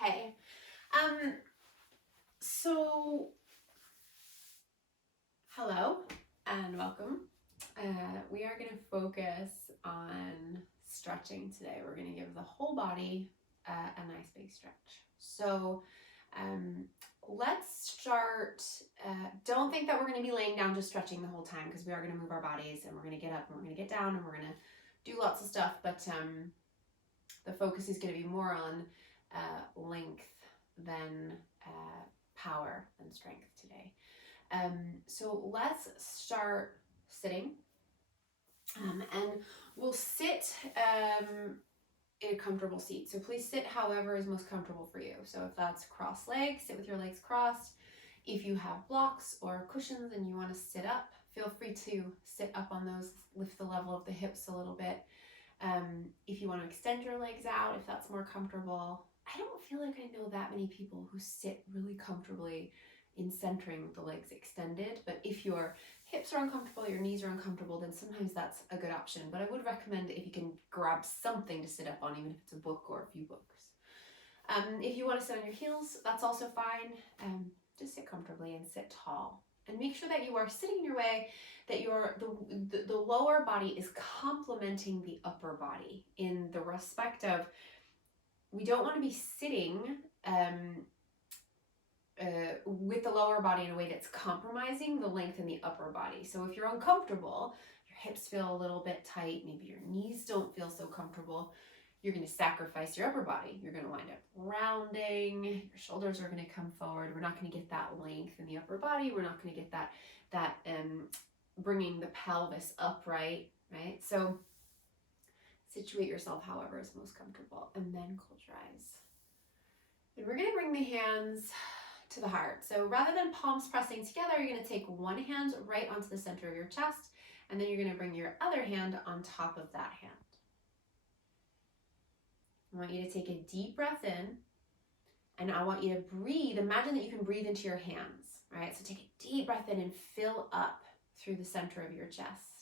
Okay. So hello and welcome. We are going to focus on stretching today. We're going to give the whole body a nice big stretch. So let's start. Don't think that we're going to be laying down just stretching the whole time, because we are going to move our bodies and we're going to get up and we're going to get down and we're going to do lots of stuff. But the focus is going to be more on length than power and strength today. So let's start sitting, and we'll sit in a comfortable seat. So please sit however is most comfortable for you. So if that's cross legs, sit with your legs crossed. If you have blocks or cushions and you want to sit up, feel free to sit up on those, lift the level of the hips a little bit. If you want to extend your legs out, if that's more comfortable. I don't feel like I know that many people who sit really comfortably in centering with the legs extended, but if your hips are uncomfortable, your knees are uncomfortable, then sometimes that's a good option. But I would recommend if you can grab something to sit up on, even if it's a book or a few books. If you want to sit on your heels, that's also fine. Just sit comfortably and sit tall. And make sure that you are sitting in your way, that the lower body is complementing the upper body in the respect of, we don't want to be sitting with the lower body in a way that's compromising the length in the upper body. So if you're uncomfortable, your hips feel a little bit tight, maybe your knees don't feel so comfortable, you're going to sacrifice your upper body. You're going to wind up rounding, your shoulders are going to come forward. We're not going to get that length in the upper body. We're not going to get that bringing the pelvis upright, right? So situate yourself however is most comfortable, and then close your eyes. And we're going to bring the hands to the heart. So rather than palms pressing together, you're going to take one hand right onto the center of your chest, and then you're going to bring your other hand on top of that hand. I want you to take a deep breath in, and I want you to breathe. Imagine that you can breathe into your hands, right? So take a deep breath in and fill up through the center of your chest.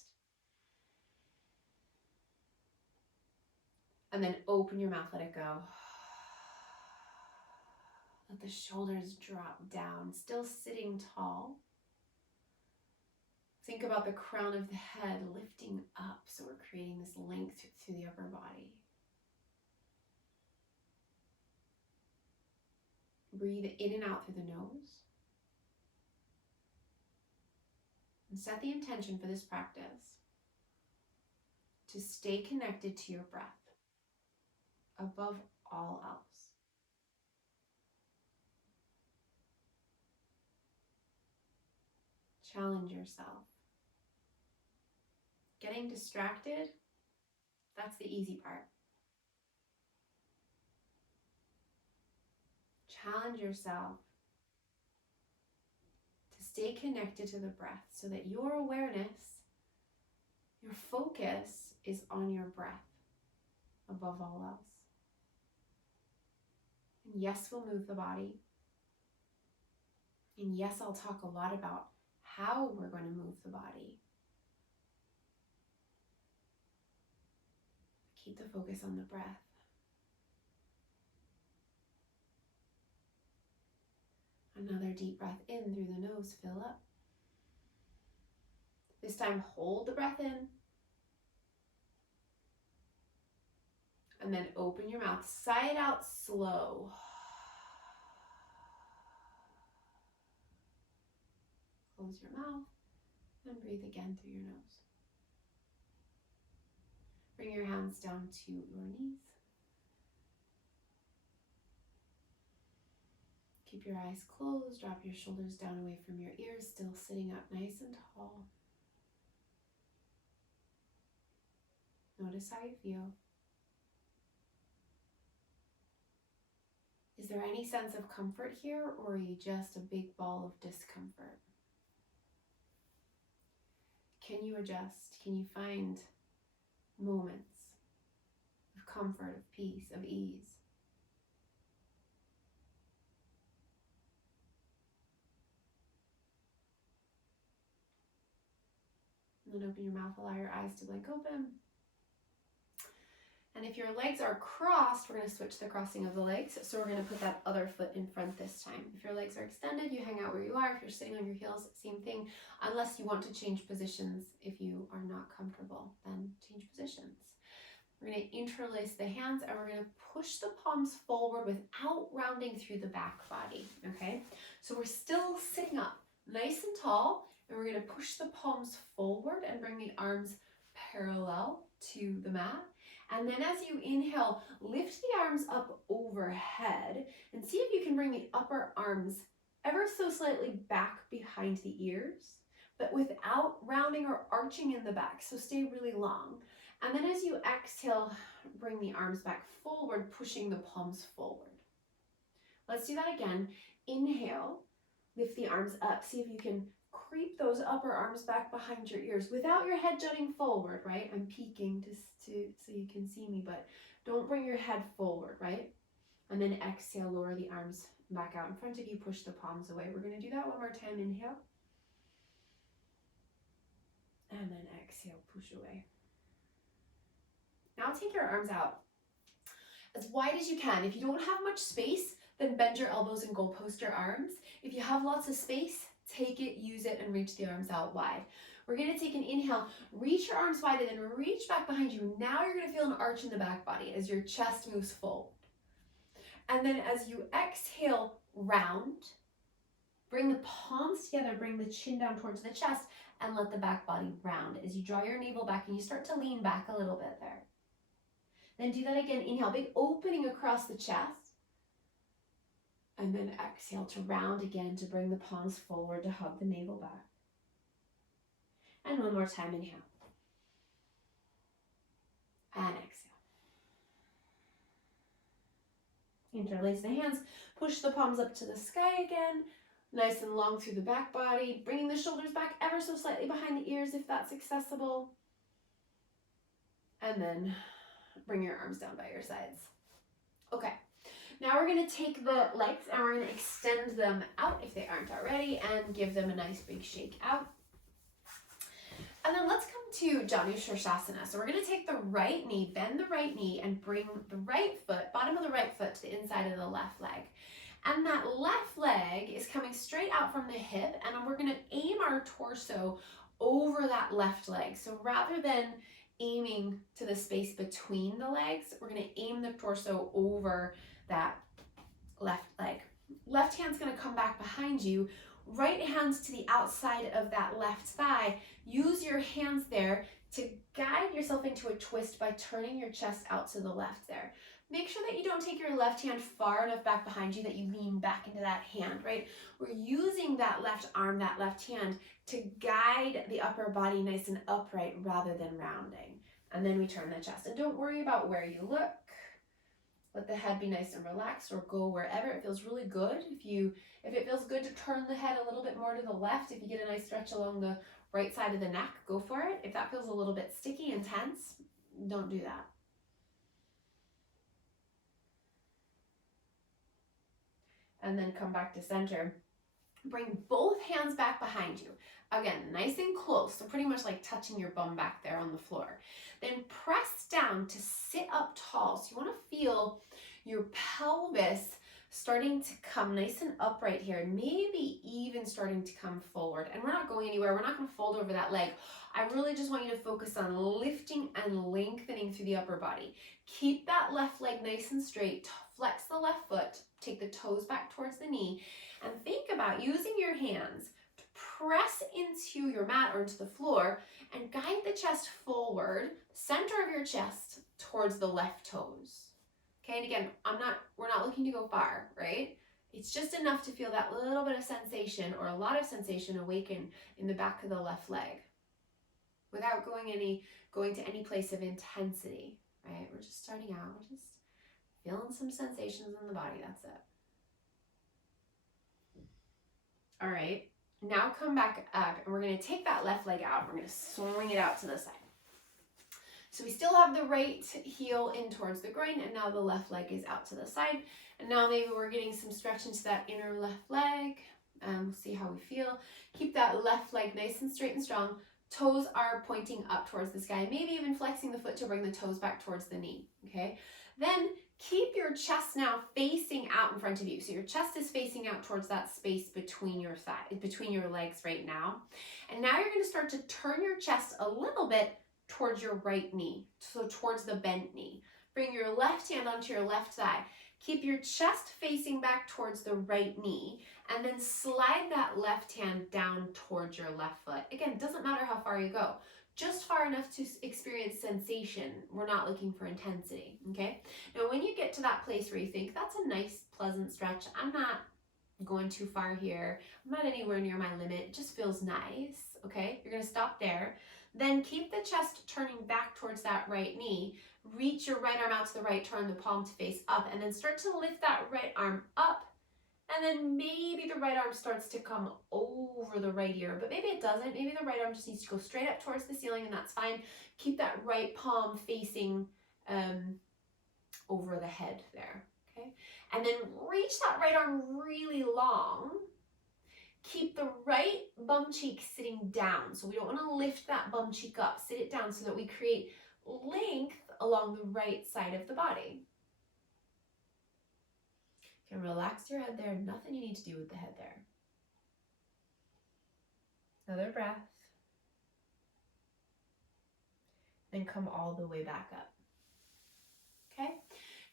And then open your mouth, let it go. Let the shoulders drop down, still sitting tall. Think about the crown of the head lifting up, so we're creating this length through the upper body. Breathe in and out through the nose. And set the intention for this practice to stay connected to your breath above all else. Challenge yourself. Getting distracted, that's the easy part. Challenge yourself to stay connected to the breath so that your awareness, your focus is on your breath above all else. And yes, we'll move the body. And yes, I'll talk a lot about how we're going to move the body. Keep the focus on the breath. Another deep breath in through the nose, fill up. This time, hold the breath in. And then open your mouth, sigh it out slow. Close your mouth and breathe again through your nose. Bring your hands down to your knees. Keep your eyes closed, drop your shoulders down away from your ears, still sitting up nice and tall. Notice how you feel. Is there any sense of comfort here, or are you just a big ball of discomfort? Can you adjust? Can you find moments of comfort, of peace, of ease? And then open your mouth, allow your eyes to blink open. And if your legs are crossed, we're going to switch the crossing of the legs. So we're going to put that other foot in front this time. If your legs are extended, you hang out where you are. If you're sitting on your heels, same thing. Unless you want to change positions, if you are not comfortable, then change positions. We're going to interlace the hands and we're going to push the palms forward without rounding through the back body, okay? So we're still sitting up nice and tall, and we're going to push the palms forward and bring the arms parallel to the mat. And then as you inhale, lift the arms up overhead and see if you can bring the upper arms ever so slightly back behind the ears, but without rounding or arching in the back. So stay really long. And then as you exhale, bring the arms back forward, pushing the palms forward. Let's do that again. Inhale, lift the arms up. See if you can creep those upper arms back behind your ears without your head jutting forward, right? I'm peeking so you can see me, but don't bring your head forward, right? And then exhale, lower the arms back out in front of you, push the palms away. We're going to do that one more time. Inhale. And then exhale, push away. Now take your arms out as wide as you can. If you don't have much space, then bend your elbows and goalpost your arms. If you have lots of space, take it, use it, and reach the arms out wide. We're going to take an inhale, reach your arms wide, and then reach back behind you. Now you're going to feel an arch in the back body as your chest moves forward. And then as you exhale, round. Bring the palms together, bring the chin down towards the chest, and let the back body round as you draw your navel back and you start to lean back a little bit there. Then do that again. Inhale, big opening across the chest. And then exhale to round again, to bring the palms forward, to hug the navel back. And one more time, inhale. And exhale. Interlace the hands, push the palms up to the sky again, nice and long through the back body, bringing the shoulders back ever so slightly behind the ears if that's accessible. And then bring your arms down by your sides. Okay. Now we're going to take the legs and we're going to extend them out if they aren't already and give them a nice big shake out. And then let's come to Janu Shirshasana. So we're going to take the right knee, bend the right knee, and bring the right foot, bottom of the right foot, to the inside of the left leg. And that left leg is coming straight out from the hip, and we're going to aim our torso over that left leg. So rather than aiming to the space between the legs, we're going to aim the torso over that left leg. Left hand's going to come back behind you. Right hand's to the outside of that left thigh. Use your hands there to guide yourself into a twist by turning your chest out to the left there. Make sure that you don't take your left hand far enough back behind you that you lean back into that hand, right? We're using that left arm, that left hand, to guide the upper body nice and upright rather than rounding. And then we turn the chest. And don't worry about where you look. Let the head be nice and relaxed, or go wherever it feels really good. If it feels good to turn the head a little bit more to the left, if you get a nice stretch along the right side of the neck, go for it. If that feels a little bit sticky and tense, don't do that. And then come back to center. Bring both hands back behind you. Again, nice and close, so pretty much like touching your bum back there on the floor. Then press down to sit up tall. So you want to feel your pelvis starting to come nice and upright here, and maybe even starting to come forward. And we're not going anywhere. We're not going to fold over that leg. I really just want you to focus on lifting and lengthening through the upper body. Keep that left leg nice and straight. Flex the left foot. Take the toes back towards the knee. And think about using your hands to press into your mat or into the floor and guide the chest forward, center of your chest, towards the left toes. Okay, and again, we're not looking to go far, right? It's just enough to feel that little bit of sensation or a lot of sensation awaken in the back of the left leg without going to any place of intensity, right? We're just starting out. We're just feeling some sensations in the body. That's it. All right, now come back up and we're going to take that left leg out. We're going to swing it out to the side. So we still have the right heel in towards the groin, and now the left leg is out to the side. And now maybe we're getting some stretch into that inner left leg. We'll see how we feel. Keep that left leg nice and straight and strong. Toes are pointing up towards the sky, maybe even flexing the foot to bring the toes back towards the knee, okay? Then keep your chest now facing out in front of you. So your chest is facing out towards that space between your thighs, between your legs right now. And now you're going to start to turn your chest a little bit towards your right knee, so towards the bent knee. Bring your left hand onto your left thigh. Keep your chest facing back towards the right knee, and then slide that left hand down towards your left foot. Again, it doesn't matter how far you go, just far enough to experience sensation. We're not looking for intensity, okay? Now, when you get to that place where you think, that's a nice, pleasant stretch, I'm not going too far here, I'm not anywhere near my limit, it just feels nice, okay? You're gonna stop there. Then keep the chest turning back towards that right knee. Reach your right arm out to the right, turn the palm to face up, and then start to lift that right arm up. And then maybe the right arm starts to come over the right ear, but maybe it doesn't. Maybe the right arm just needs to go straight up towards the ceiling, and that's fine. Keep that right palm facing over the head there, okay? And then reach that right arm really long. Keep the right bum cheek sitting down. So we don't want to lift that bum cheek up. Sit it down so that we create length along the right side of the body. You can relax your head there. Nothing you need to do with the head there. Another breath. Then come all the way back up. Okay?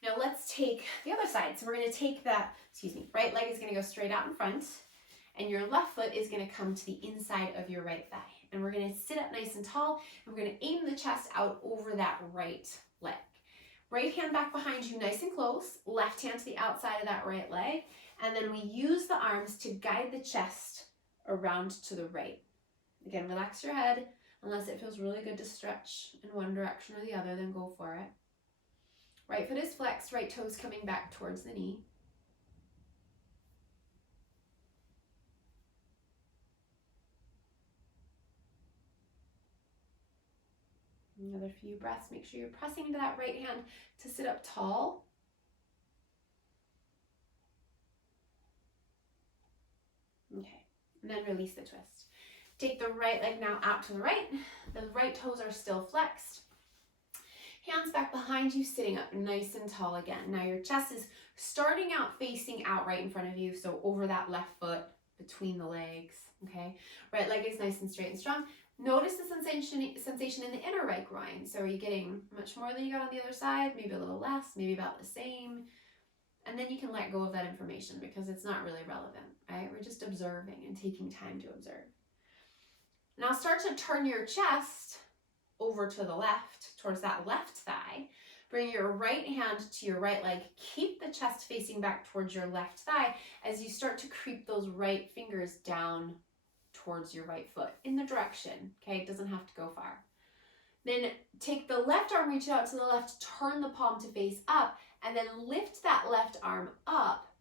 Now let's take the other side. So we're going to take that, right leg is going to go straight out in front, and your left foot is going to come to the inside of your right thigh. And we're going to sit up nice and tall, and we're going to aim the chest out over that right leg. Right hand back behind you nice and close, left hand to the outside of that right leg, and then we use the arms to guide the chest around to the right. Again, relax your head. Unless it feels really good to stretch in one direction or the other, then go for it. Right foot is flexed, right toes coming back towards the knee. Another few breaths. Make sure you're pressing into that right hand to sit up tall. Okay, and then release the twist. Take the right leg now out to the right. The right toes are still flexed. Hands back behind you, sitting up nice and tall again. Now your chest is starting out facing out right in front of you, so over that left foot, between the legs, okay? Right leg is nice and straight and strong. Notice the sensation in the inner right groin. So are you getting much more than you got on the other side? Maybe a little less, maybe about the same. And then you can let go of that information because it's not really relevant, right? We're just observing and taking time to observe. Now start to turn your chest over to the left, towards that left thigh. Bring your right hand to your right leg. Keep the chest facing back towards your left thigh as you start to creep those right fingers down towards your right foot in the direction, okay? It doesn't have to go far. Then take the left arm, reach it out to the left, turn the palm to face up, and then lift that left arm up.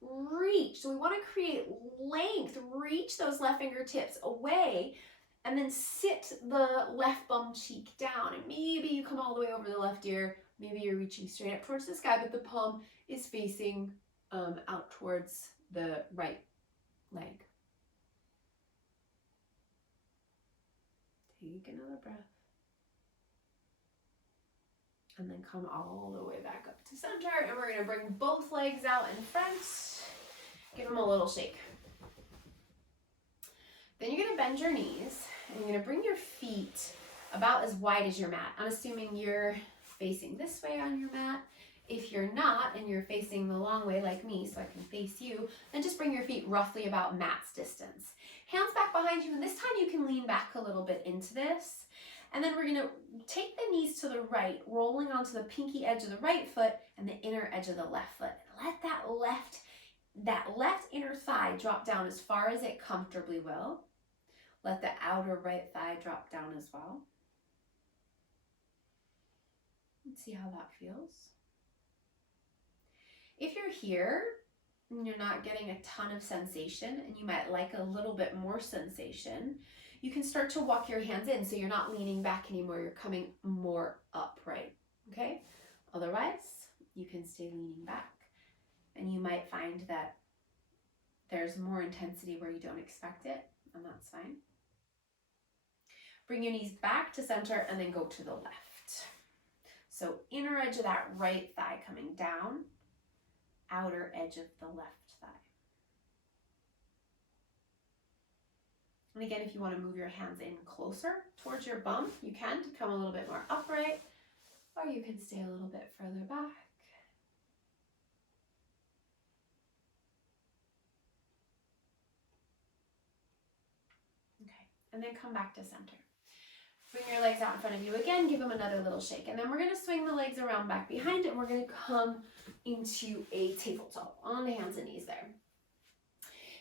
Reach. So we want to create length. Reach those left fingertips away, and then sit the left bum cheek down. And maybe you come all the way over the left ear. Maybe you're reaching straight up towards the sky, but the palm is facing out towards the right leg. Take another breath. And then come all the way back up to center. And we're going to bring both legs out in front. Give them a little shake. Then you're going to bend your knees. And you're going to bring your feet about as wide as your mat. I'm assuming you're facing this way on your mat. If you're not, and you're facing the long way like me, so I can face you, then just bring your feet roughly about mat's distance. Hands back behind you, and this time you can lean back a little bit into this. And then we're going to take the knees to the right, rolling onto the pinky edge of the right foot and the inner edge of the left foot. Let that left inner thigh drop down as far as it comfortably will. Let the outer right thigh drop down as well. Let's see how that feels. If you're here and you're not getting a ton of sensation and you might like a little bit more sensation, you can start to walk your hands in so you're not leaning back anymore, you're coming more upright, okay? Otherwise, you can stay leaning back and you might find that there's more intensity where you don't expect it, and that's fine. Bring your knees back to center and then go to the left. So inner edge of that right thigh coming down, outer edge of the left thigh. And again, if you want to move your hands in closer towards your bum, you can to come a little bit more upright, or you can stay a little bit further back. Okay, and then come back to center. Bring your legs out in front of you again, give them another little shake. And then we're gonna swing the legs around back behind and we're gonna come into a tabletop on the hands and knees there.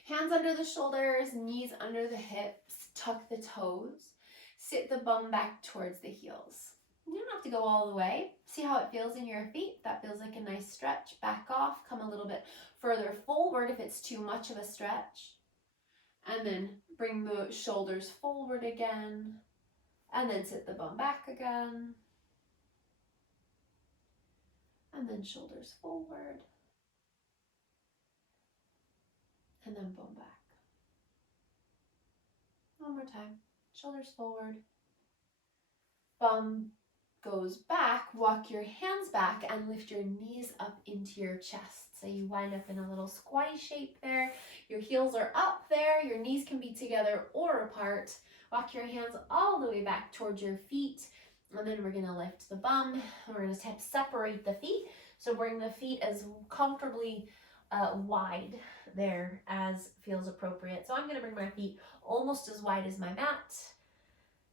Hands under the shoulders, knees under the hips, tuck the toes, sit the bum back towards the heels. You don't have to go all the way. See how it feels in your feet? That feels like a nice stretch. Back off, come a little bit further forward if it's too much of a stretch. And then bring the shoulders forward again. And then sit the bum back again. And then shoulders forward. And then bum back. One more time. Shoulders forward. Bum goes back. Walk your hands back and lift your knees up into your chest. So you wind up in a little squatty shape there. Your heels are up there. Your knees can be together or apart. Walk your hands all the way back towards your feet. And then we're going to lift the bum. We're going to separate the feet. So bring the feet as comfortably wide there as feels appropriate. So I'm going to bring my feet almost as wide as my mat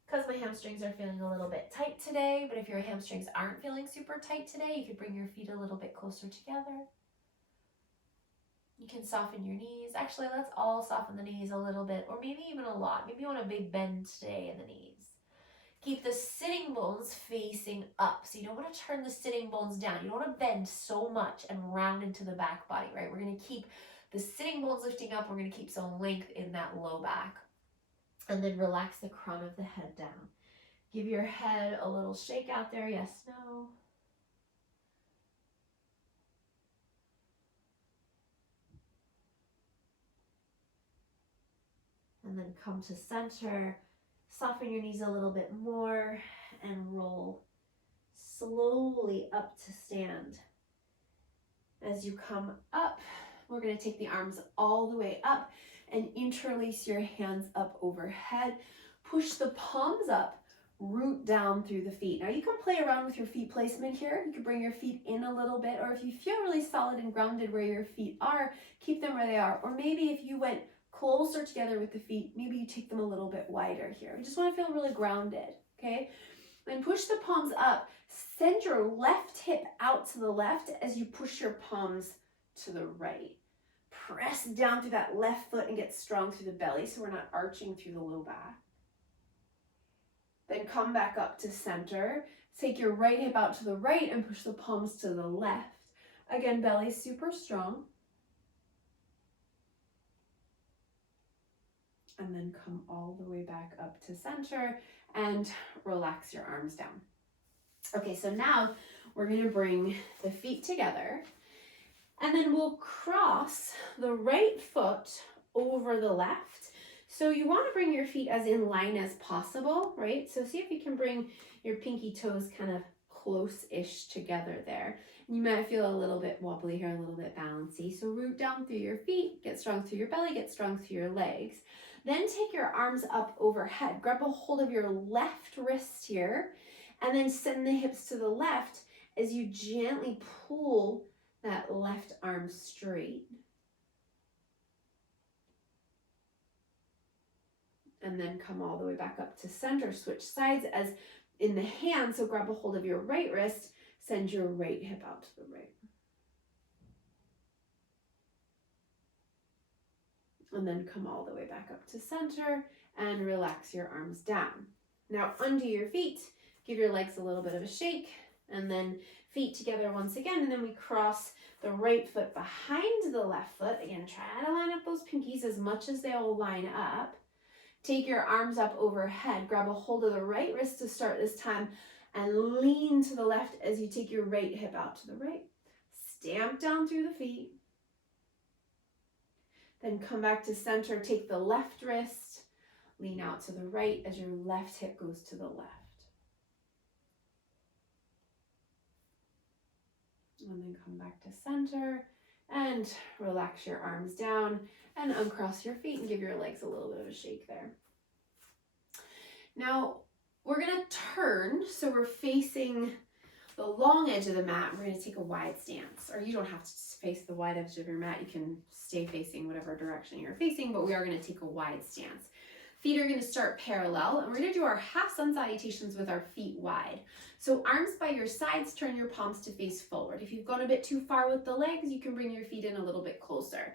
because my hamstrings are feeling a little bit tight today. But if your hamstrings aren't feeling super tight today, you could bring your feet a little bit closer together. You can soften your knees. Actually, let's all soften the knees a little bit, or maybe even a lot. Maybe you want a big bend today in the knees. Keep the sitting bones facing up. So you don't want to turn the sitting bones down. You don't want to bend so much and round into the back body, right? We're going to keep the sitting bones lifting up. We're going to keep some length in that low back. And then relax the crown of the head down. Give your head a little shake out there. Yes, no. And then come to center. Soften your knees a little bit more and roll slowly up to stand. As you come up, we're going to take the arms all the way up and interlace your hands up overhead. Push the palms up, root down through the feet. Now you can play around with your feet placement here. You can bring your feet in a little bit, or if you feel really solid and grounded where your feet are, keep them where they are. Or maybe if you went closer together with the feet, maybe you take them a little bit wider here. You just want to feel really grounded, okay? Then push the palms up. Send your left hip out to the left as you push your palms to the right. Press down through that left foot and get strong through the belly so we're not arching through the low back. Then come back up to center. Take your right hip out to the right and push the palms to the left. Again, belly super strong. And then come all the way back up to center and relax your arms down. Okay, so now we're going to bring the feet together and then we'll cross the right foot over the left. So you want to bring your feet as in line as possible, right? So see if you can bring your pinky toes kind of close-ish together there. You might feel a little bit wobbly here, a little bit bouncy. So root down through your feet, get strong through your belly, get strong through your legs. Then take your arms up overhead. Grab a hold of your left wrist here and then send the hips to the left as you gently pull that left arm straight. And then come all the way back up to center. Switch sides as in the hand. So grab a hold of your right wrist, send your right hip out to the right. And then come all the way back up to center and relax your arms down. Now undo your feet, give your legs a little bit of a shake, and then feet together once again, and then we cross the right foot behind the left foot. Again, try to line up those pinkies as much as they'll line up. Take your arms up overhead, grab a hold of the right wrist to start this time, and lean to the left as you take your right hip out to the right. Stamp down through the feet. Then come back to center, take the left wrist, Lean out to the right as your left hip goes to the left. And then come back to center and relax your arms down and uncross your feet and give your legs a little bit of a shake there. Now we're gonna turn, so we're facing the long edge of the mat. We're gonna take a wide stance, or you don't have to face the wide edge of your mat. You can stay facing whatever direction you're facing, but we are gonna take a wide stance. Feet are gonna start parallel, and we're gonna do our half sun salutations with our feet wide. So arms by your sides, turn your palms to face forward. If you've gone a bit too far with the legs, you can bring your feet in a little bit closer.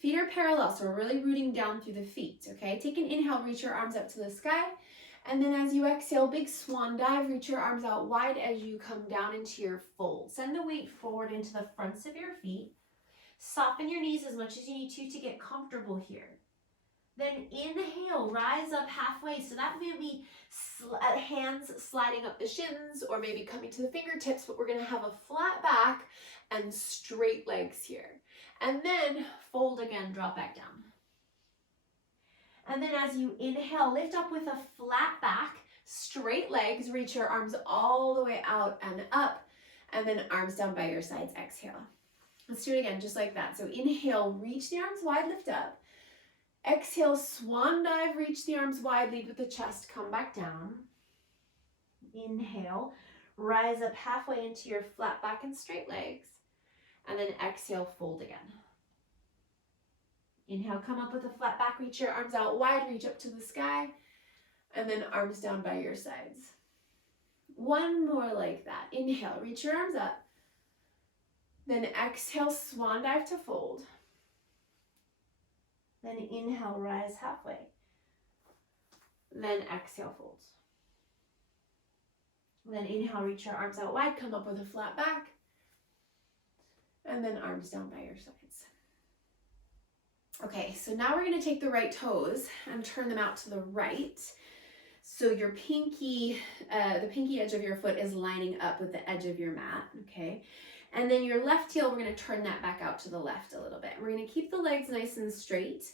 Feet are parallel, so we're really rooting down through the feet, okay? Take an inhale, reach your arms up to the sky. And then as you exhale, big swan dive, reach your arms out wide as you come down into your fold. Send the weight forward into the fronts of your feet. Soften your knees as much as you need to get comfortable here. Then inhale, rise up halfway. So that may be hands sliding up the shins or maybe coming to the fingertips, but we're gonna have a flat back and straight legs here. And then fold again, drop back down. And then as you inhale, lift up with a flat back, straight legs, reach your arms all the way out and up, and then arms down by your sides, exhale. Let's do it again, just like that. So inhale, reach the arms wide, lift up. Exhale, swan dive, reach the arms wide, lead with the chest, come back down. Inhale, rise up halfway into your flat back and straight legs. And then exhale, fold again. Inhale, come up with a flat back, reach your arms out wide, reach up to the sky, and then arms down by your sides. One more like that. Inhale, reach your arms up. Then exhale, swan dive to fold. Then inhale, rise halfway. Then exhale, fold. Then inhale, reach your arms out wide, come up with a flat back, and then arms down by your sides. Okay, so now we're gonna take the right toes and turn them out to the right. So your pinky, the pinky edge of your foot is lining up with the edge of your mat, okay? And then your left heel, we're gonna turn that back out to the left a little bit. We're gonna keep the legs nice and straight.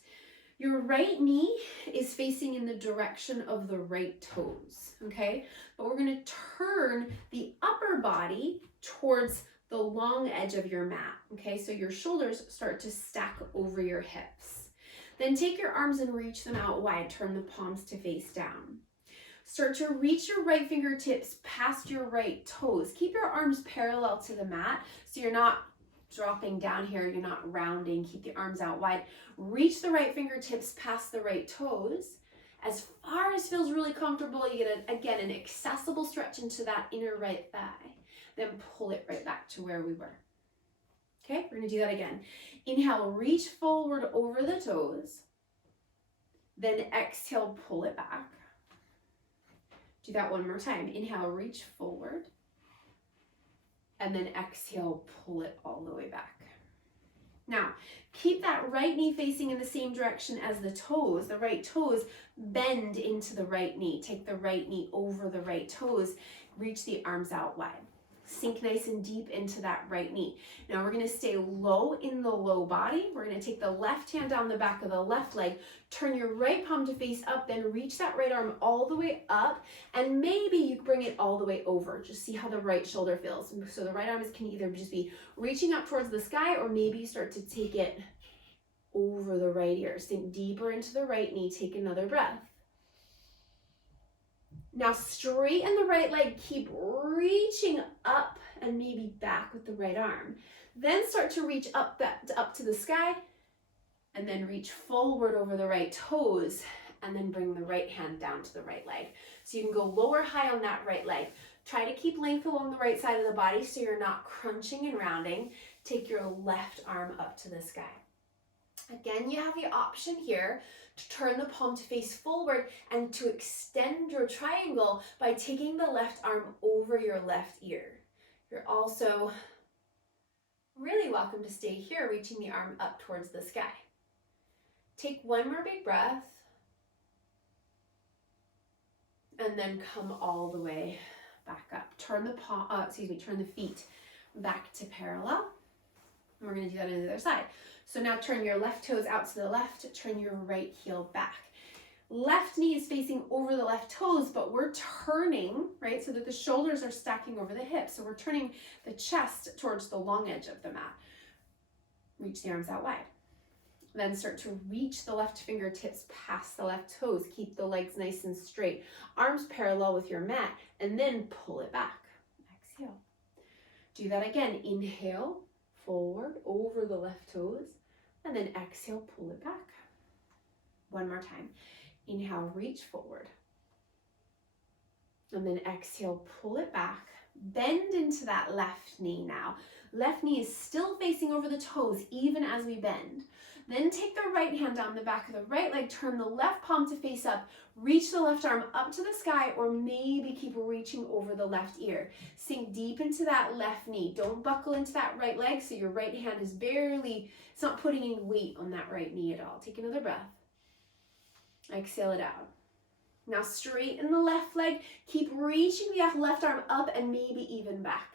Your right knee is facing in the direction of the right toes, okay? But we're gonna turn the upper body towards the long edge of your mat, okay? So your shoulders start to stack over your hips. Then take your arms and reach them out wide, turn the palms to face down. Start to reach your right fingertips past your right toes. Keep your arms parallel to the mat so you're not dropping down here, you're not rounding, keep the arms out wide. Reach the right fingertips past the right toes. As far as feels really comfortable, you get, again, an accessible stretch into that inner right thigh. Then pull it right back to where we were. Okay, we're gonna do that again. Inhale, reach forward over the toes. Then exhale, pull it back. Do that one more time. Inhale, reach forward. And then exhale, pull it all the way back. Now, keep that right knee facing in the same direction as the toes. The right toes bend into the right knee. Take the right knee over the right toes. Reach the arms out wide. Sink nice and deep into that right knee. Now we're gonna stay low in the low body. We're gonna take the left hand down the back of the left leg, turn your right palm to face up, then reach that right arm all the way up, and maybe you bring it all the way over. Just see how the right shoulder feels. So the right arm can either just be reaching up towards the sky, or maybe you start to take it over the right ear. Sink deeper into the right knee, take another breath. Now straighten the right leg, keep reaching up and maybe back with the right arm. Then start to reach up to the sky, and then reach forward over the right toes, and then bring the right hand down to the right leg. So you can go low or high on that right leg. Try to keep length along the right side of the body so you're not crunching and rounding. Take your left arm up to the sky. Again, you have the option here to turn the palm to face forward and to extend your triangle by taking the left arm over your left ear. You're also really welcome to stay here, reaching the arm up towards the sky. Take one more big breath, and then come all the way back up. Turn the feet back to parallel. And we're gonna do that on the other side. So now turn your left toes out to the left, turn your right heel back. Left knee is facing over the left toes, but we're turning, right, so that the shoulders are stacking over the hips. So we're turning the chest towards the long edge of the mat. Reach the arms out wide. Then start to reach the left fingertips past the left toes. Keep the legs nice and straight. Arms parallel with your mat, and then pull it back. Exhale. Do that again. Inhale, forward, over the left toes, and then exhale, pull it back. One more time. Inhale, reach forward. And then exhale, pull it back. Bend into that left knee now. Left knee is still facing over the toes, even as we bend. Then take the right hand down the back of the right leg, turn the left palm to face up, reach the left arm up to the sky, or maybe keep reaching over the left ear. Sink deep into that left knee. Don't buckle into that right leg so your right hand is barely, it's not putting any weight on that right knee at all. Take another breath. Exhale it out. Now straighten the left leg. Keep reaching the left arm up and maybe even back.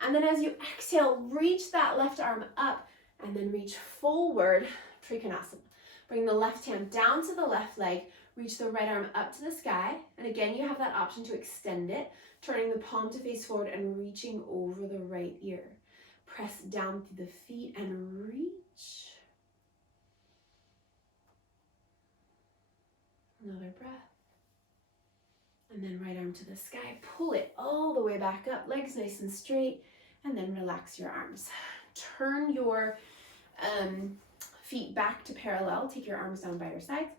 And then as you exhale, reach that left arm up and then reach forward, Trikonasana. Bring the left hand down to the left leg, reach the right arm up to the sky. And again, you have that option to extend it, turning the palm to face forward and reaching over the right ear. Press down through the feet and reach. Another breath. And then right arm to the sky. Pull it all the way back up, legs nice and straight, and then relax your arms. Turn your feet back to parallel. Take your arms down by your sides.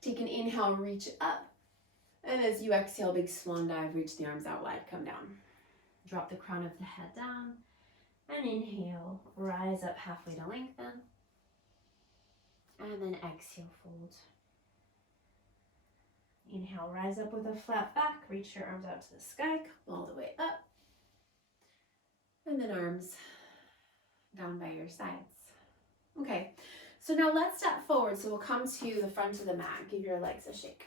Take an inhale, reach up. And as you exhale, big swan dive, reach the arms out wide, come down. Drop the crown of the head down. And inhale, rise up halfway to lengthen. And then exhale, fold. Inhale, rise up with a flat back, reach your arms out to the sky, come all the way up. And then arms down by your sides. Okay, so now let's step forward. So we'll come to the front of the mat, give your legs a shake.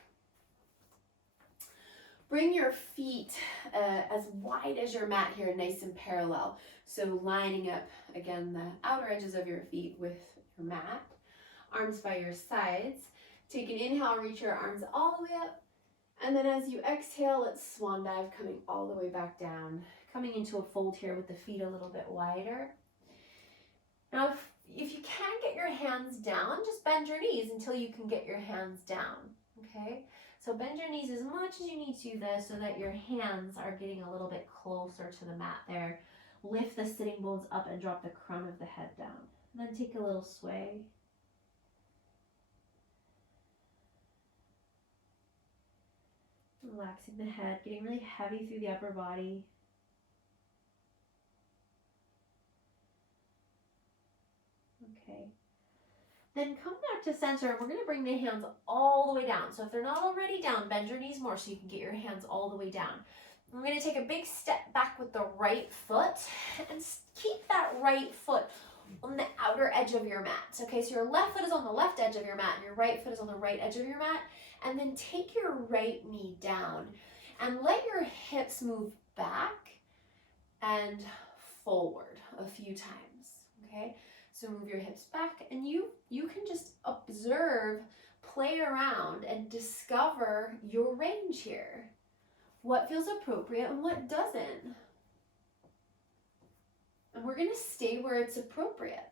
Bring your feet as wide as your mat here, nice and parallel. So lining up, again, the outer edges of your feet with your mat. Arms by your sides. Take an inhale, reach your arms all the way up. And then as you exhale, let's swan dive, coming all the way back down. Coming into a fold here with the feet a little bit wider. Now, if you can't get your hands down, just bend your knees until you can get your hands down, okay? So bend your knees as much as you need to so that your hands are getting a little bit closer to the mat there. Lift the sitting bones up and drop the crown of the head down. And then take a little sway. Relaxing the head, getting really heavy through the upper body. Okay. Then come back to center. We're going to bring the hands all the way down. So if they're not already down, bend your knees more so you can get your hands all the way down. We're going to take a big step back with the right foot and keep that right foot on the outer edge of your mat. Okay, so your left foot is on the left edge of your mat and your right foot is on the right edge of your mat. And then take your right knee down and let your hips move back and forward a few times, okay? So move your hips back and you can just observe, play around and discover your range here. What feels appropriate and what doesn't. And we're going to stay where it's appropriate.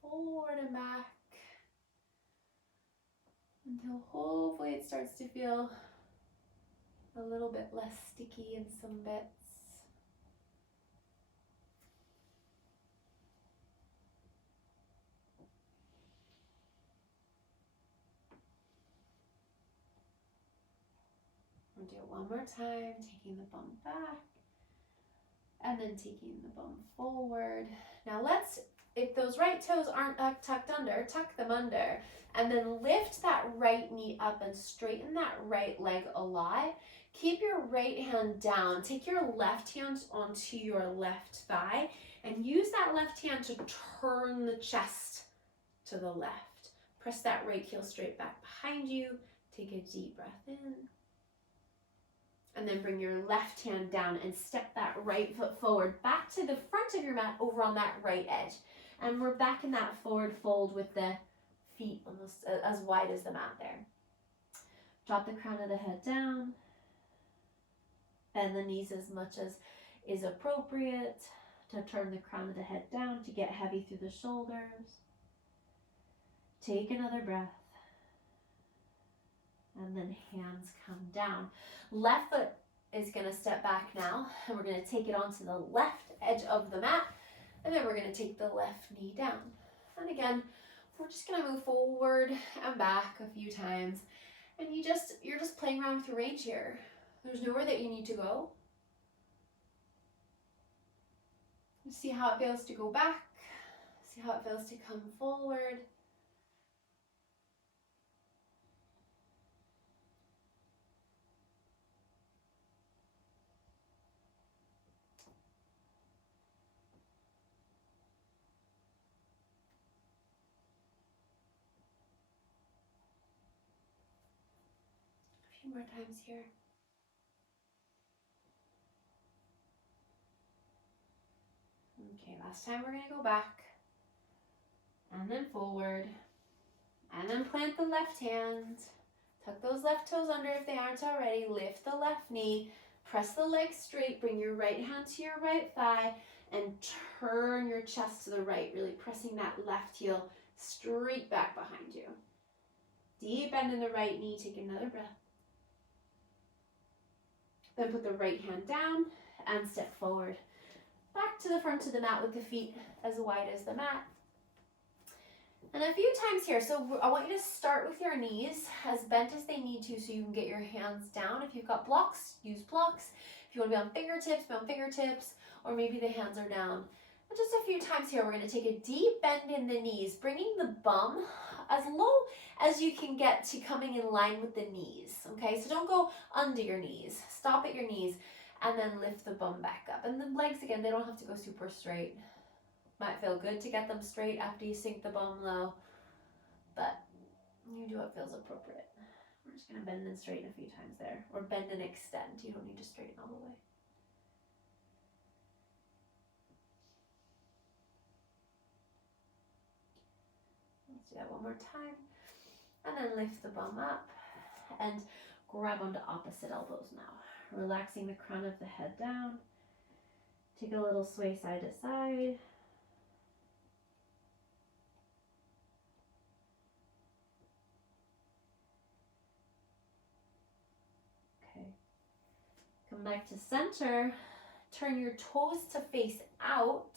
Forward and back until hopefully it starts to feel a little bit less sticky in some bits. We'll do it one more time, taking the bum back and then taking the bum forward. Now if those right toes aren't tucked under, tuck them under. And then lift that right knee up and straighten that right leg a lot. Keep your right hand down. Take your left hand onto your left thigh and use that left hand to turn the chest to the left. Press that right heel straight back behind you. Take a deep breath in. And then bring your left hand down and step that right foot forward back to the front of your mat over on that right edge. And we're back in that forward fold with the feet almost as wide as the mat there. Drop the crown of the head down. Bend the knees as much as is appropriate to turn the crown of the head down to get heavy through the shoulders. Take another breath. And then hands come down. Left foot is going to step back now, and we're going to take it onto the left edge of the mat, and then we're going to take the left knee down. And again, we're just going to move forward and back a few times, and you're just playing around with your range here. There's nowhere that you need to go. See how it feels to go back. See how it feels to come forward. A few more times here. Okay, last time we're going to go back and then forward and then plant the left hand. Tuck those left toes under if they aren't already. Lift the left knee. Press the leg straight. Bring your right hand to your right thigh and turn your chest to the right, really pressing that left heel straight back behind you. Deep bend in the right knee. Take another breath. Then put the right hand down and step forward. Back to the front of the mat with the feet as wide as the mat. And a few times here, so I want you to start with your knees as bent as they need to so you can get your hands down. If you've got blocks, use blocks. If you want to be on fingertips, or maybe the hands are down. And just a few times here, we're going to take a deep bend in the knees, bringing the bum as low as you can get to coming in line with the knees, okay? So don't go under your knees. Stop at your knees and then lift the bum back up. And the legs, again, they don't have to go super straight. Might feel good to get them straight after you sink the bum low, but you do what feels appropriate. We're just going to bend and straighten a few times there, or bend and extend. You don't need to straighten all the way. Let's do that one more time. And then lift the bum up and grab onto opposite elbows now. Relaxing the crown of the head down. Take a little sway side to side. Okay. Come back to center. Turn your toes to face out.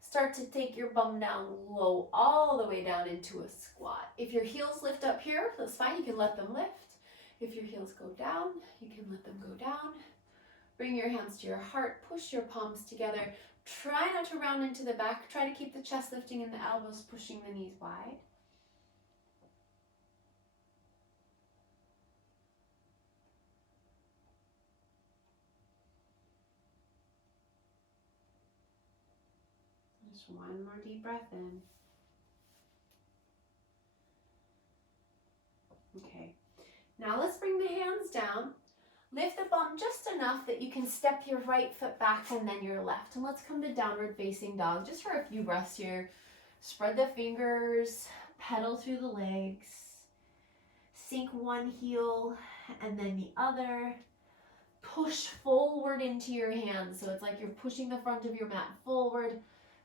Start to take your bum down low, all the way down into a squat. If your heels lift up here, that's fine. You can let them lift. If your heels go down, you can let them go down. Bring your hands to your heart. Push your palms together. Try not to round into the back. Try to keep the chest lifting and the elbows pushing the knees wide. Just one more deep breath in. Okay, now let's bring the hands down. Lift the bum just enough that you can step your right foot back and then your left. And let's come to downward facing dog just for a few breaths here. Spread the fingers, pedal through the legs. Sink one heel and then the other. Push forward into your hands. So it's like you're pushing the front of your mat forward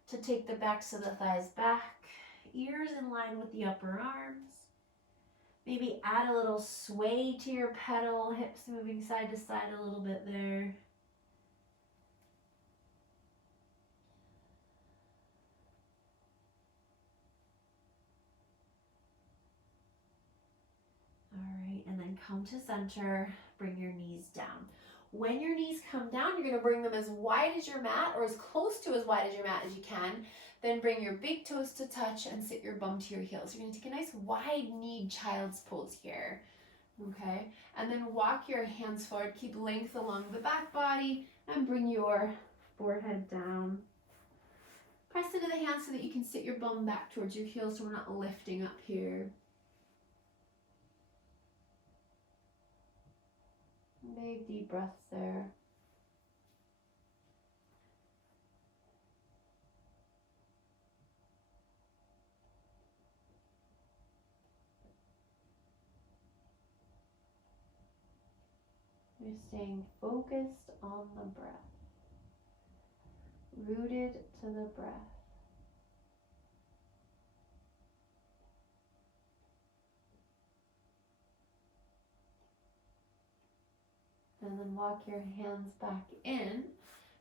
to take the backs of the thighs back. Ears in line with the upper arms. Maybe add a little sway to your pedal, hips moving side to side a little bit there. All right, and then come to center, bring your knees down. When your knees come down, you're gonna bring them as wide as your mat or as close to as wide as your mat as you can. Then bring your big toes to touch and sit your bum to your heels. You're gonna take a nice wide-kneed child's pose here, okay? And then walk your hands forward, keep length along the back body, and bring your forehead down. Press into the hands so that you can sit your bum back towards your heels so we're not lifting up here. Big deep breaths there. You're staying focused on the breath, rooted to the breath. And then walk your hands back in.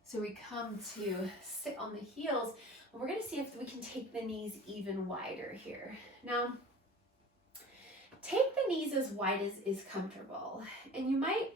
So we come to sit on the heels. And we're going to see if we can take the knees even wider here. Now, take the knees as wide as is comfortable. And you might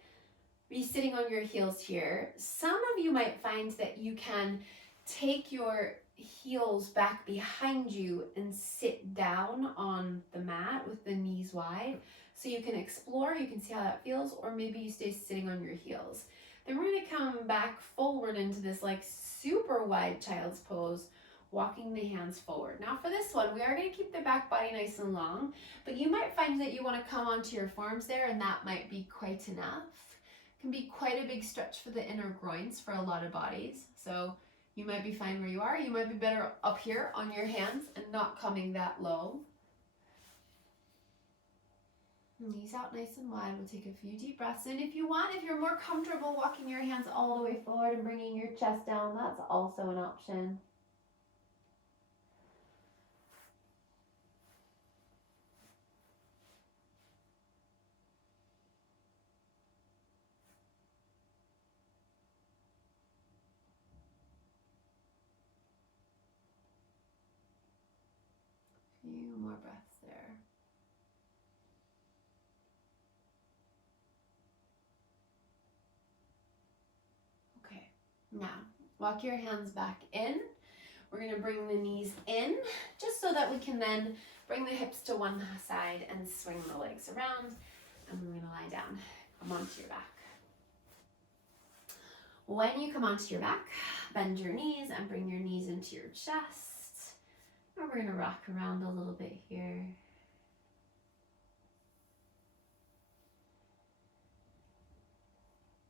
be sitting on your heels here. Some of you might find that you can take your heels back behind you and sit down on the mat with the knees wide. So you can explore, you can see how that feels, or maybe you stay sitting on your heels. Then we're gonna come back forward into this like super wide child's pose, walking the hands forward. Now for this one, we are gonna keep the back body nice and long, but you might find that you wanna come onto your forearms there, and that might be quite enough. It can be quite a big stretch for the inner groins for a lot of bodies. So you might be fine where you are. You might be better up here on your hands and not coming that low. Knees out nice and wide. We'll take a few deep breaths in. If you want, if you're more comfortable walking your hands all the way forward and bringing your chest down, that's also an option. A few more breaths there. Okay, now walk your hands back in. We're going to bring the knees in just so that we can then bring the hips to one side and swing the legs around. And we're going to lie down. Come onto your back. When you come onto your back, bend your knees and bring your knees into your chest. And we're going to rock around a little bit here.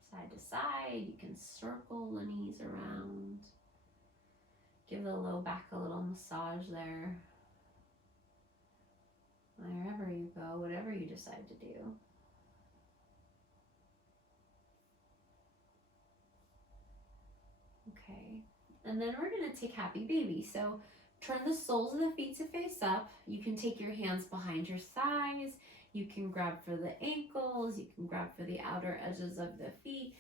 Side to side, you can circle the knees around. Give the low back a little massage there. Wherever you go, whatever you decide to do. Okay, and then we're gonna take happy baby. So turn the soles of the feet to face up. You can take your hands behind your thighs. You can grab for the ankles. You can grab for the outer edges of the feet.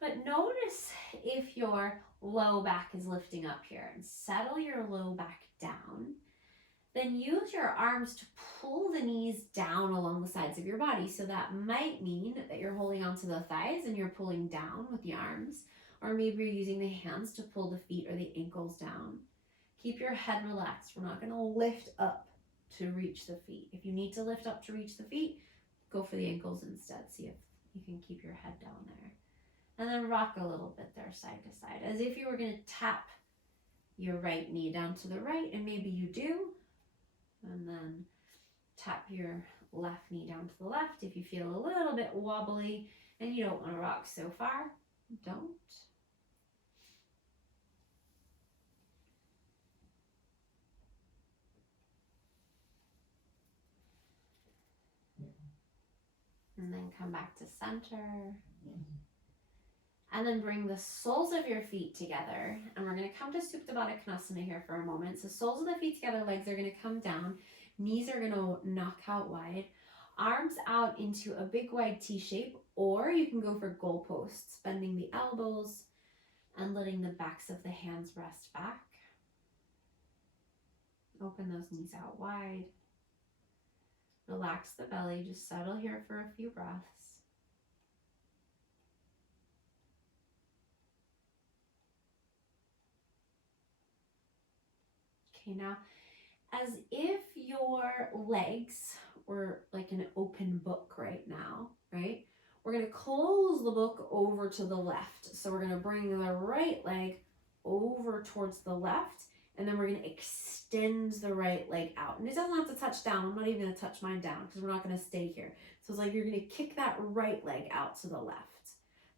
But notice if your low back is lifting up here, and settle your low back down. Then use your arms to pull the knees down along the sides of your body. So that might mean that you're holding onto the thighs and you're pulling down with the arms, or maybe you're using the hands to pull the feet or the ankles down. Keep your head relaxed. We're not going to lift up to reach the feet. If you need to lift up to reach the feet, go for the ankles instead. See if you can keep your head down there. And then rock a little bit there side to side, as if you were going to tap your right knee down to the right, and maybe you do. And then tap your left knee down to the left. If you feel a little bit wobbly and you don't want to rock so far, don't. And then come back to center. And then bring the soles of your feet together. And we're going to come to Supta Baddha Konasana here for a moment. So soles of the feet together, legs are going to come down. Knees are going to knock out wide. Arms out into a big wide T shape, or you can go for goalposts, bending the elbows and letting the backs of the hands rest back. Open those knees out wide. Relax the belly. Just settle here for a few breaths. Okay, now, as if your legs were like an open book right now, right? We're going to close the book over to the left. So we're going to bring the right leg over towards the left, and then we're going to extend the right leg out. And it doesn't have to touch down. I'm not even going to touch mine down because we're not going to stay here. So it's like you're going to kick that right leg out to the left.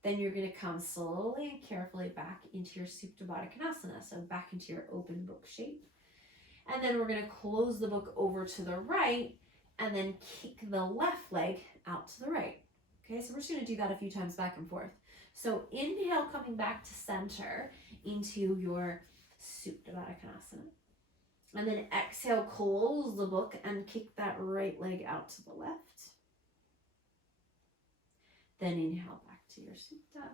Then you're going to come slowly and carefully back into your Supta Baddha Konasana. So back into your open book shape. And then we're going to close the book over to the right and then kick the left leg out to the right. Okay, so we're just going to do that a few times back and forth. So inhale, coming back to center into your Supta Baddha Konasana. And then exhale, close the book and kick that right leg out to the left. Then inhale back to your Supta.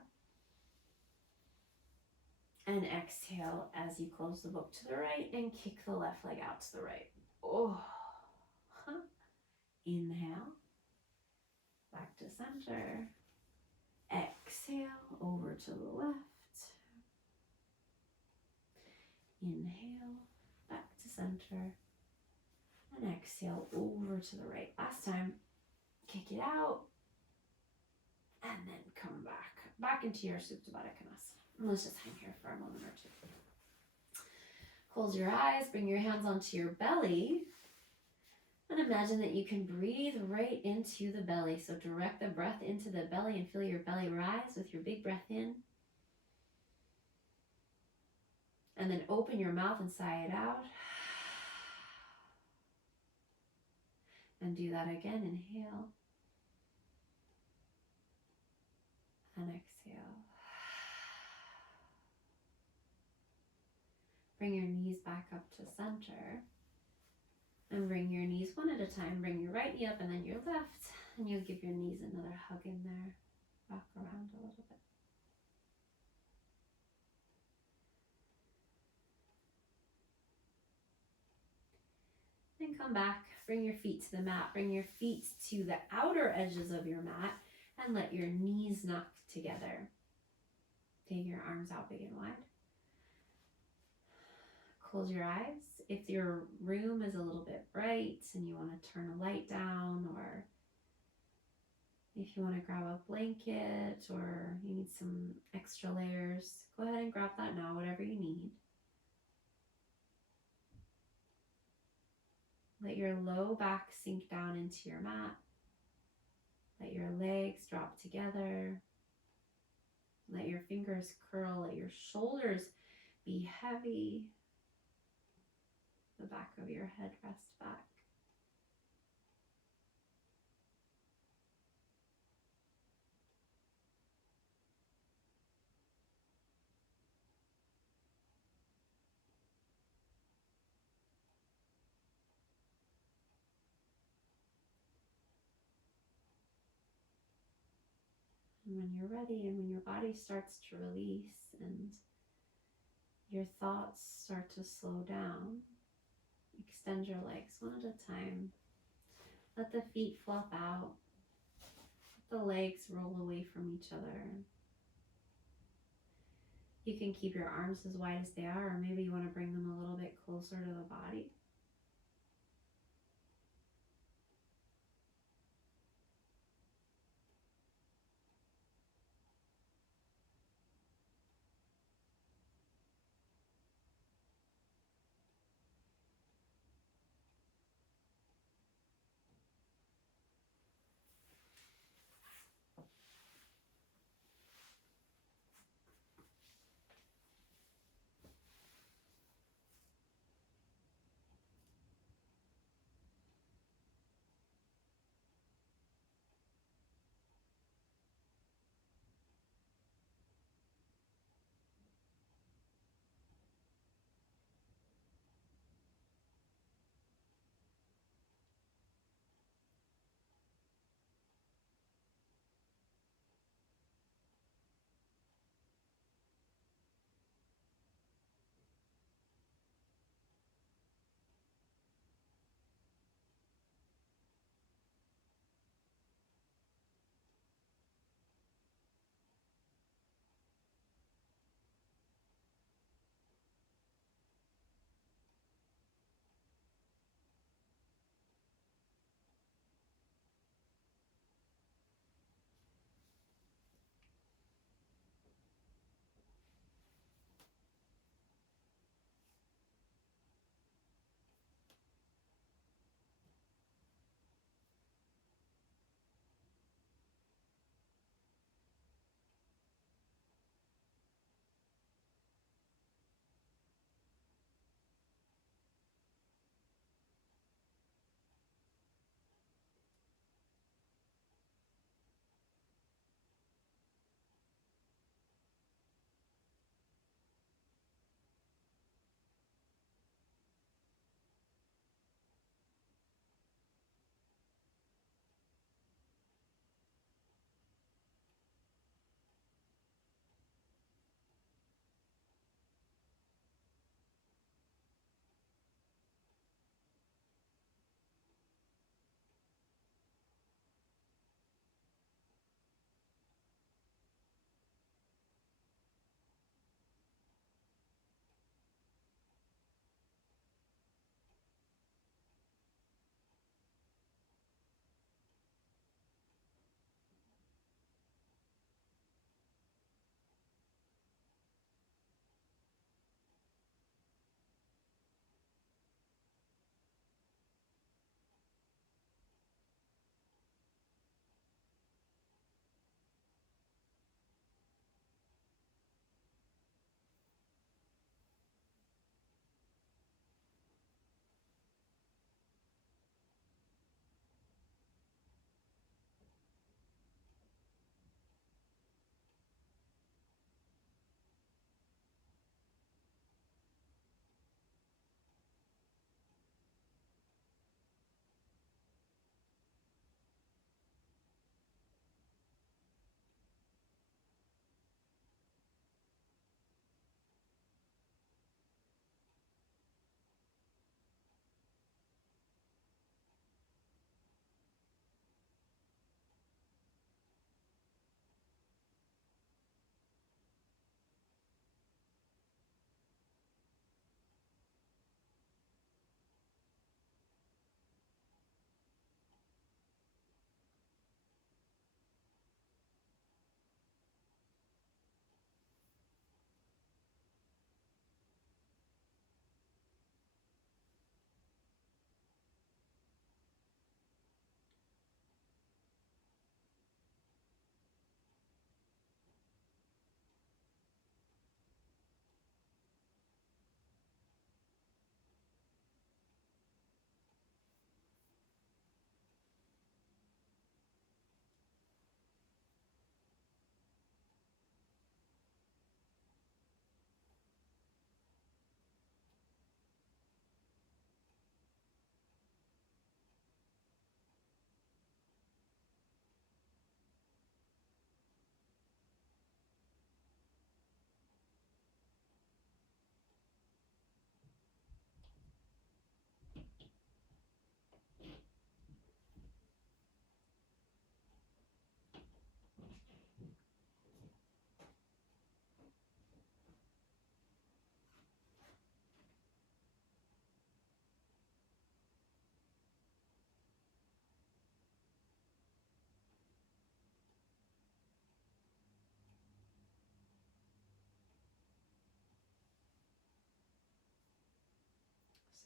And exhale as you close the book to the right and kick the left leg out to the right. Oh, inhale, back to center. Exhale, over to the left. Inhale, back to center. And exhale, over to the right. Last time, kick it out. And then come back into your Supta Baddha Konasana. And let's just hang here for a moment or two. Close your eyes, bring your hands onto your belly. And imagine that you can breathe right into the belly. So direct the breath into the belly and feel your belly rise with your big breath in. And then open your mouth and sigh it out. And do that again. Inhale. And exhale. Bring your knees back up to center. And bring your knees one at a time. Bring your right knee up and then your left. And you'll give your knees another hug in there. Rock around a little bit. Then come back. Bring your feet to the mat. Bring your feet to the outer edges of your mat. And let your knees knock together. Take your arms out big and wide. Close your eyes. If your room is a little bit bright and you want to turn a light down, or if you want to grab a blanket or you need some extra layers, go ahead and grab that now, whatever you need. Let your low back sink down into your mat. Let your legs drop together. Let your fingers curl. Let your shoulders be heavy. The back of your head rest back. And when you're ready and when your body starts to release and your thoughts start to slow down, extend your legs one at a time. Let the feet flop out. Let the legs roll away from each other. You can keep your arms as wide as they are, or maybe you want to bring them a little bit closer to the body.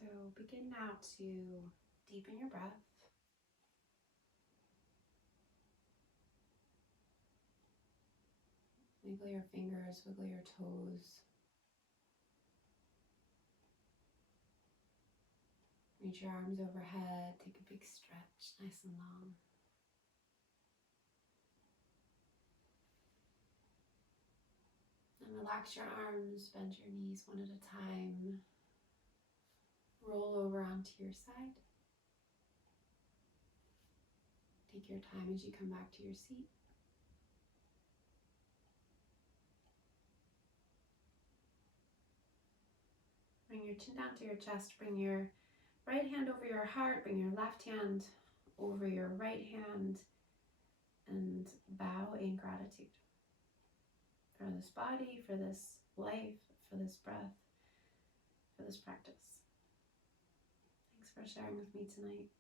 So begin now to deepen your breath. Wiggle your fingers, wiggle your toes. Reach your arms overhead, take a big stretch, nice and long. And relax your arms, bend your knees one at a time. Roll over onto your side. Take your time as you come back to your seat. Bring your chin down to your chest. Bring your right hand over your heart. Bring your left hand over your right hand. And bow in gratitude for this body, for this life, for this breath, for this practice. Thanks for sharing with me tonight.